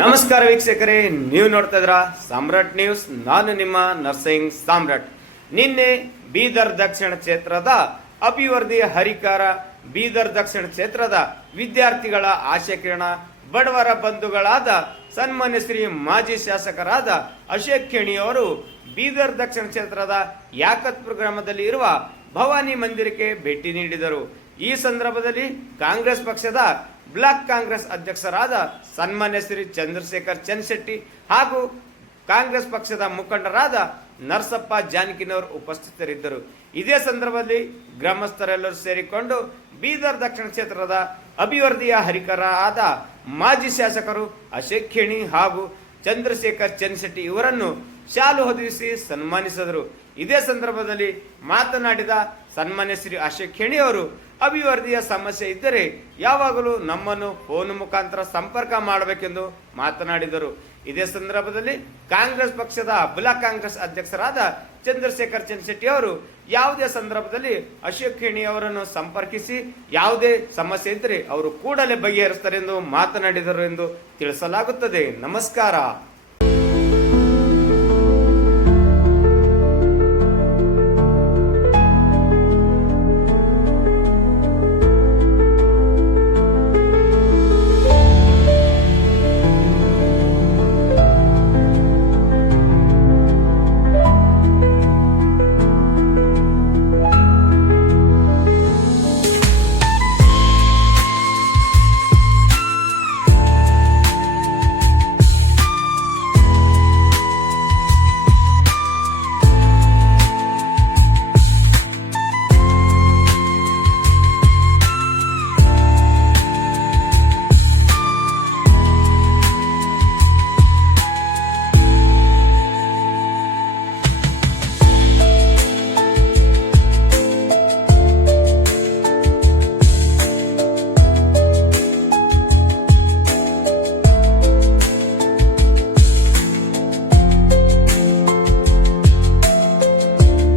ನಮಸ್ಕಾರ ವೀಕ್ಷಕರೇ, ನೀವು ನೋಡ್ತಾ ಇದ್ರ ಸಾಮ್ರಾಟ್ ನ್ಯೂಸ್. ನಾನು ನಿಮ್ಮ ನರ್ಸಿಂಗ್ ಸಾಮ್ರಾಟ್. ನಿನ್ನೆ ಬೀದರ್ ದಕ್ಷಿಣ ಕ್ಷೇತ್ರದ ಅಭಿವೃದ್ಧಿ ಹರಿಕಾರ, ಬೀದರ್ ದಕ್ಷಿಣ ಕ್ಷೇತ್ರದ ವಿದ್ಯಾರ್ಥಿಗಳ ಆಶೆ ಕಿರಣ, ಬಡವರ ಬಂಧುಗಳಾದ ಸನ್ಮಾನ್ಯ ಶ್ರೀ ಮಾಜಿ ಶಾಸಕರಾದ ಅಶೋಕ್ ಖೇಣಿಯವರು ಬೀದರ್ ದಕ್ಷಿಣ ಕ್ಷೇತ್ರದ ಯಾಕತ್ಪುರ ಗ್ರಾಮದಲ್ಲಿ ಇರುವ ಭವಾನಿ ಮಂದಿರಕ್ಕೆ ಭೇಟಿ ನೀಡಿದರು. ಈ ಸಂದರ್ಭದಲ್ಲಿ ಕಾಂಗ್ರೆಸ್ ಪಕ್ಷದ ಬ್ಲಾಕ್ ಕಾಂಗ್ರೆಸ್ ಅಧ್ಯಕ್ಷರಾದ ಸನ್ಮಾನ್ಯ ಶ್ರೀ ಚಂದ್ರಶೇಖರ್ ಚನ್ಶೆಟ್ಟಿ ಹಾಗೂ ಕಾಂಗ್ರೆಸ್ ಪಕ್ಷದ ಮುಖಂಡರಾದ ನರಸಪ್ಪ ಜಾನಕಿನವರು ಉಪಸ್ಥಿತರಿದ್ದರು. ಇದೇ ಸಂದರ್ಭದಲ್ಲಿ ಗ್ರಾಮಸ್ಥರೆಲ್ಲರೂ ಸೇರಿಕೊಂಡು ಬೀದರ್ ದಕ್ಷಿಣ ಕ್ಷೇತ್ರದ ಅಭಿವೃದ್ಧಿಯ ಹರಿಕರ ಆದ ಮಾಜಿ ಶಾಸಕರು ಅಶೋಕ್ ಖೇಣಿ ಹಾಗೂ ಚಂದ್ರಶೇಖರ್ ಚನ್ಶೆಟ್ಟಿ ಇವರನ್ನು ಶಾಲು ಹೊದಿಸಿ ಸನ್ಮಾನಿಸಿದರು. ಇದೇ ಸಂದರ್ಭದಲ್ಲಿ ಮಾತನಾಡಿದ ಸನ್ಮಾನ್ಯ ಶ್ರೀ ಅಶೋಕ್ ಖೇಣಿ ಅವರು, ಅಭಿವೃದ್ಧಿಯ ಸಮಸ್ಯೆ ಇದ್ದರೆ ಯಾವಾಗಲೂ ನಮ್ಮನ್ನು ಫೋನ್ ಮುಖಾಂತರ ಸಂಪರ್ಕ ಮಾಡಬೇಕೆಂದು ಮಾತನಾಡಿದರು. ಇದೇ ಸಂದರ್ಭದಲ್ಲಿ ಕಾಂಗ್ರೆಸ್ ಪಕ್ಷದ ಬ್ಲಾಕ್ ಕಾಂಗ್ರೆಸ್ ಅಧ್ಯಕ್ಷರಾದ ಚಂದ್ರಶೇಖರ್ ಚನ್ಶೆಟ್ಟಿ ಅವರು ಯಾವುದೇ ಸಂದರ್ಭದಲ್ಲಿ ಅಶೋಕ್ ಖೇಣಿ ಅವರನ್ನು ಸಂಪರ್ಕಿಸಿ ಯಾವುದೇ ಸಮಸ್ಯೆ ಇದ್ದರೆ ಅವರು ಕೂಡಲೇ ಬಗೆಹರಿಸುತ್ತಾರೆ ಎಂದು ಮಾತನಾಡಿದರು ಎಂದು ತಿಳಿಸಲಾಗುತ್ತದೆ. ನಮಸ್ಕಾರ.